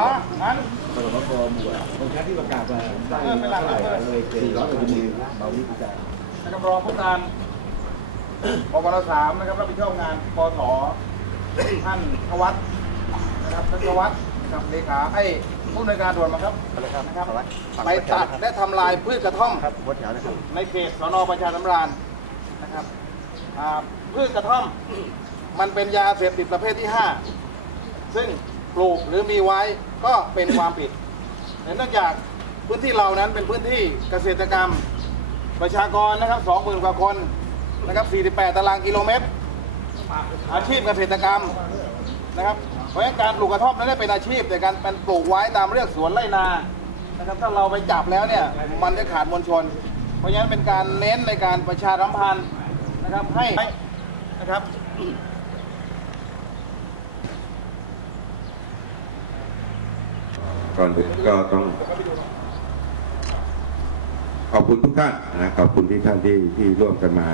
อ๋องั้นปตทหมู่อะตรงชั้นที่ประกาศมาได้เออเป็นหลักเท่าไหร่เลยสี่ร้อยกว่าดีเบาวิจารนะครับรองผู้การปปนสามนะครับรับผิดชอบงานปสท่านทวัฒน์นะครับท่านทวัฒน์นะครับเลขาไอ้ผู้อำนการด่วนมาครับนะครับไปตัดและทำลายพืชกระท่อมในเขตสนประชาสำราญนะครับพืชกระท่อมมันเป็นยาเสพติดประเภทที่ 5 ซึ่ง ปลูกหรือมีไว้ก็เป็นความผิดเนื่องจากพื้นที่เรานั้นเป็นพื้นที่เกษตรกรรมประชากรนะครับ20,000กว่าคนนะครับ48 ตารางกิโลเมตร อาชีพเกษตรกรรมนะครับ เพราะฉะนั้นการปลูกกระท่อมนั้นเป็นอาชีพ แต่การเป็นปลูกไว้ตามเรื่องสวนไร่นานะครับถ้าเราไปจับแล้วเนี่ยมันจะขาดมวลชน เพราะฉะนั้นเป็นการเน้นในการประชาสัมพันธ์นะครับให้นะครับ ก่อนอื่นก็ต้อง ขอบคุณทุกท่านนะขอบคุณที่ท่านที่ที่ร่วมกันมา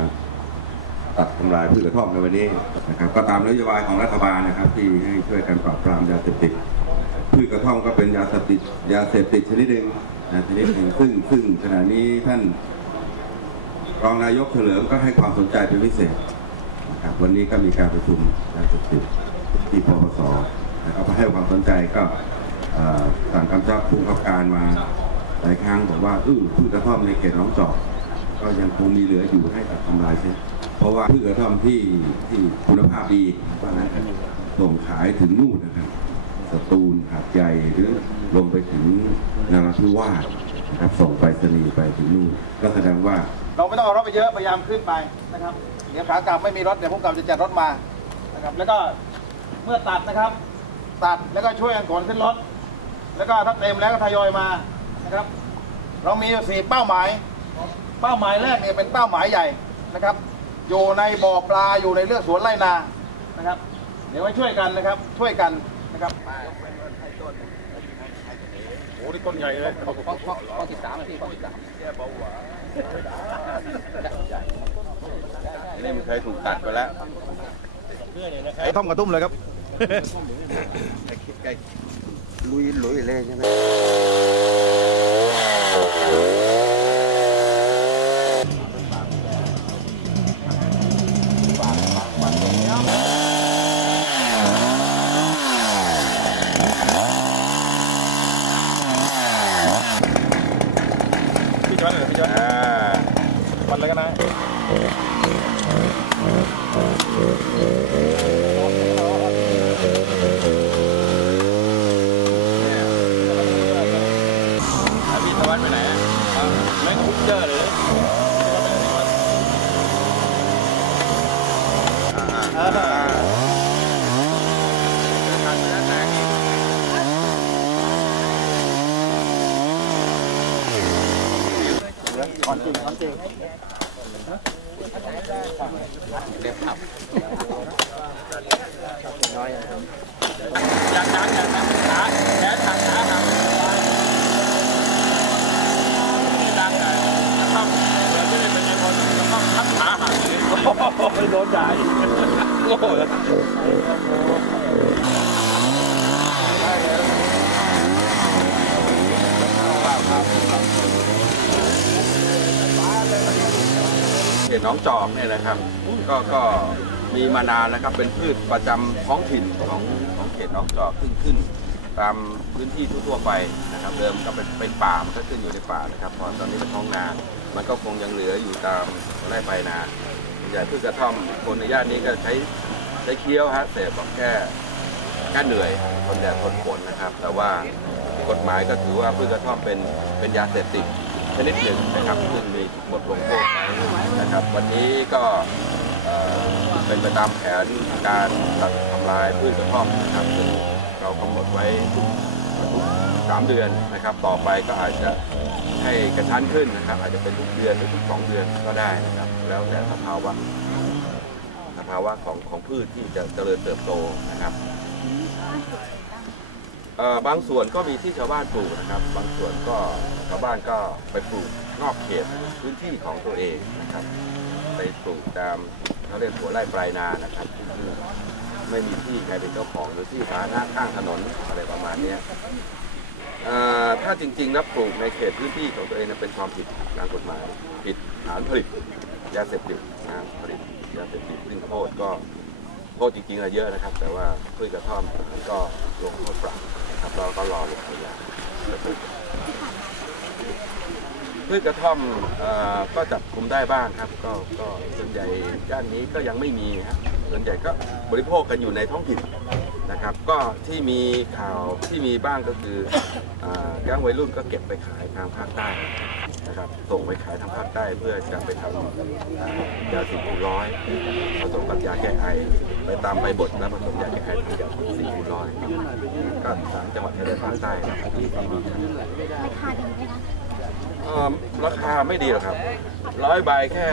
ตัดทำลายพืชกระท่อมในวันนี้นะครับ ก็ตามนโยบายของรัฐบาลนะครับ ที่ให้ช่วยกันปราบปรามยาเสพติดพืชกระท่อมก็เป็นยาเสพติดยาเสพติดชนิดหนึ่งนะชนิดหนึ่งซึ่งซึ่งขณะนี้ท่านรองนายกเฉลิมก็ให้ความสนใจเป็นพิเศษนะครับวันนี้ก็มีการประชุมยาเสพติดที่ปปสนะครับให้ความสนใจก็ สั่งกำชับผู้กำกับการมาหลายครั้งบอกว่าอื้อพืชกระท่อมในเขตหนองจอกก็ยังคงมีเหลืออยู่ให้ตัดทำลายเสียเพราะว่าพืชกระท่อมที่ที่คุณภาพดีเพราะนั้นส่งขายถึงนู่นนะครับสตูลหาดใหญ่หรือลงไปถึงนาราธิวาสนะครับส่งไปรษณีไปถึงนู่นก็แสดงว่า เราไม่ต้องเอารถไปเยอะพยายามขึ้นไปนะครับเดี๋ยวขากลับไม่มีรถเดี๋ยวพวกเราจะจัดรถมานะครับแล้วก็เมื่อตัดนะครับ ตัดแล้วก็ช่วยกันขนขึ้นรถ แล้วก็ถ้าเต็มแล้วก็ทยอยมานะครับ เรามีอยู่สี่เป้าหมาย เป้าหมายแรกเนี่ยเป็นเป้าหมายใหญ่นะครับ อยู่ในบ่อปลาอยู่ในเรื่องสวนไร่นานะครับ เดี๋ยวไว้ช่วยกันนะครับ ช่วยกันนะครับโอ้นี่ต้นใหญ่เลยข้อสิบสามพี่ข้อสิบสามนี่มันเคยถูกตัดไปแล้วท่อมกระตุ้มเลยครับ ลุยลุยเลยใช่ไหม พี่จอนเหรอพี่จอนวันอะไรกันนะพี่ทวัฒน์ไปไหนไม่คุกเจอเลย อยากดังอยาก ดังขาแขนหักขาหักไม่ดังไงจะต้องเดี๋ยวเป็นน้องทับขตหนองจอกเนี่ยนะครับ ก็ก็มีมานานนะครับเป็นพืชประจำท้องถิ่นของของเขตหนองจอกขึ้นขึ้น ตามพื้นที่ทั่วไปนะครับ เดิมก็เป็นเป็นป่ามันก็ขึ้นอยู่ในป่านะครับพอตอนนี้เป็นท้องนา มันก็คงยังเหลืออยู่ตามไร่ปนา ใหญ่พืชกระท่อมคนในย่านนี้ก็ใช้ใช้เคี้ยวฮะเสพบอกแค่แค่เหนื่อยทนแดดทนฝนนะครับ แต่ว่ากฎหมายก็ถือว่าพืชกระท่อมเป็นเป็นยาเสพติดชนิดหนึ่งนะครับซึ่งมีบทลงโทษนะครับ วันนี้ก็เป็นไปตามแผนการตัดทำลายพืชกระท่อมนะครับซึ่งเรากำหนดไว้ทุกสามเดือนนะครับ ต่อไปก็อาจจะ ให้กระชั้นขึ้นนะครับ อาจจะเป็นทุกเดือนหรือทุกสองเดือนก็ได้นะครับ แล้วแต่สภาวะสภาวะของของพืชที่จะเจริญเติบโตนะครับบางส่วนก็มีที่ชาวบ้านปลูกนะครับ บางส่วนก็ชาวบ้านก็ไปปลูกนอกเขตพื้นที่ของตัวเองนะครับ ไปปลูกตามเขาเรียกหัวไร่ปลายนานะครับไม่มีที่ใครเป็นเจ้าของหรือที่สาธารณะข้างถนนอะไรประมาณนี้ ถ้าจริงๆแล้วปลูกในเขตพื้นที่ของตัวเองเป็นความผิดตามกฎหมาย ผิดฐานผลิตยาเสพติดนะผลิตยาเสพติดซึ่งโทษก็โทษจริงๆอะเยอะนะครับ แต่ว่าพืชกระท่อมก็ลงโทษปรับนะครับเราก็รอลงอาญาพืชกระท่อมอก็จับกลุ่มได้บ้างครับ ก็ก็ส่วนใหญ่ย่านนี้ก็ยังไม่มีครับส่วนใหญ่ก็บริโภคกันอยู่ในท้องถิ่น นะครับ ก็ที่มีข่าวที่มีบ้างก็คืออ่าแก๊งวัยรุ่นก็เก็บไปขายทางภาคใต้นะครับส่งไปขายทางภาคใต้เพื่อจะไปทำยาสีคูร้อยผสมกับยาแก้ไอไปตามใบบดแล้วผสมยาแก้ไอทำยาสีคูร้อยก็สามจังหวัดชายแดนภาคใต้นะครับที่ที่มีราคาดีไหมคะราคาไม่ดีหรอกครับร้อยใบแค่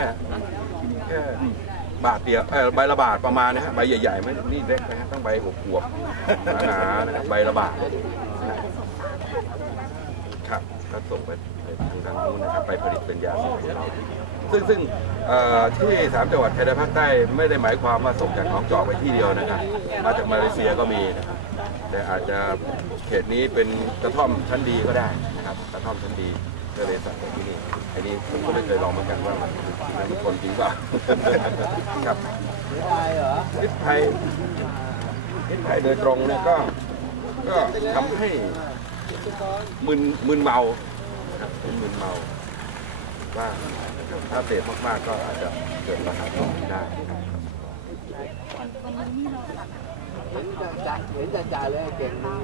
แค่ บาทเดียวใบละบาทประมาณนะฮะใบใหญ่ๆไม่นี่เล็กนะฮะต้องใบหกขวบหนาๆนะครับใบละบาทครับก็ส่งไปทางด้านนู้นนะครับไปผลิตเป็นยาสีฟันซึ่งซึ่งเอ่อที่สามจังหวัดชายแดนภาคใต้ไม่ได้หมายความว่าส่งจากหนองจอกไปที่เดียวนะครับมาจากมาเลเซียก็มีนะครับแต่อาจจะเขตนี้เป็นกระท่อมชั้นดีก็ได้นะครับกระท่อมชั้นดีก็เลยสั่งไปที่นี่ อันนี้ผมก็ไม่เคยลองเหมือนกันว่ามันมันคนจริงเปล่าครับพิษภัยพิษภัยโดยตรงเนี่ยก็ก็ทำให้มึนมึนเมานะครับเป็นมึนเมาบ้างนะครับถ้าเสพมากๆก็อาจจะเกิดปัญหาตรงนี้ได้ครับ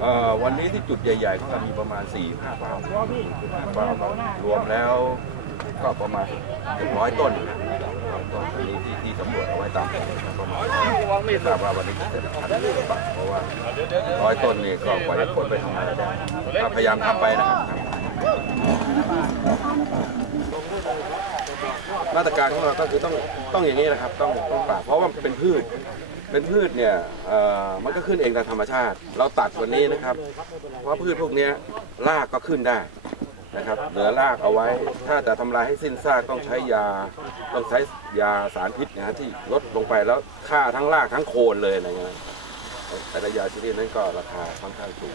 เอ่อวันนี้ที่จุดใหญ่ๆก็มีประมาณ4 5เป้า5เป้ารวมแล้ว ก็ประมาณเกือบร้อยต้นครับร้อยต้นอันนี้ที่ที่สำรวจเอาไว้ตามนะประมาณไม่ทราบว่าวันนี้จะทันหรือเปล่าเพราะว่าร้อยต้นนี่ก็กว่าจะพ้นไปทำงานได้พยายามทำไปนะครับมาตรการของเราก็คือต้องต้องอย่างนี้นะครับ ต้องต้องปราบเพราะว่ามันเป็นพืช เป็นพืชเนี่ยมันก็ขึ้นเองตามธรรมชาติ เราตัดวันนี้นะครับ เพราะพืชพวกนี้รากก็ขึ้นได้ นะครับ เหลือรากเอาไว้ ถ้าจะทำลายให้สิ้นซากต้องใช้ยา ต้องใช้ยาสารพิษนะฮะที่ลดลงไปแล้วฆ่าทั้งรากทั้งโคนเลยอะไรเงี้ยแต่ละยาชนิดนั้นก็ราคาค่อนข้างสูง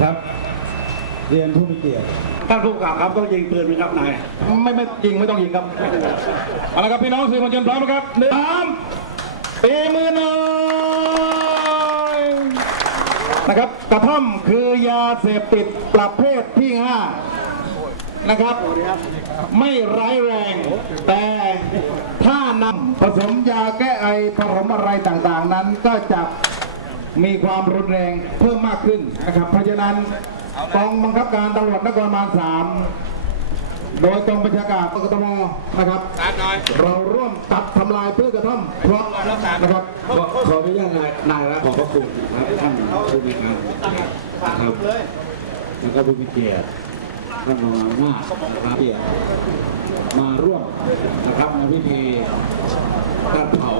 ครับ เรียนผู้มีเกียรติท่านผู้กำกับครับต้องยิงปืนไหมครับนายไม่ไม่ยิงไม่ต้องยิงครับเอาละครับพี่น้องสื่อมวลชนพร้อมนะครับหนึ่งสามตีมือหน่อยนะครับกระท่อมคือยาเสพติดประเภทที่ห้านะครับ ไม่ร้ายแรง แต่ถ้านำผสมยาแก้ไอผสมอะไรต่างๆนั้นก็จะมีความรุนแรงเพิ่มมากขึ้นนะครับเพราะฉะนั้น กองบังคับการตำรวจนครบาลสามโดยกองบัญชาการกทมนะครับ เราร่วมตัดทำลายพืชกระท่อมเพราะนะครับขอขออนุญาตนายนายและขอบพระคุณครับท่านผู้มีการนะครับแล้วก็ผู้มีเกียรติท่านรองหัวหน้านะครับเกียรติมาร่วมนะครับในพิธีการเผา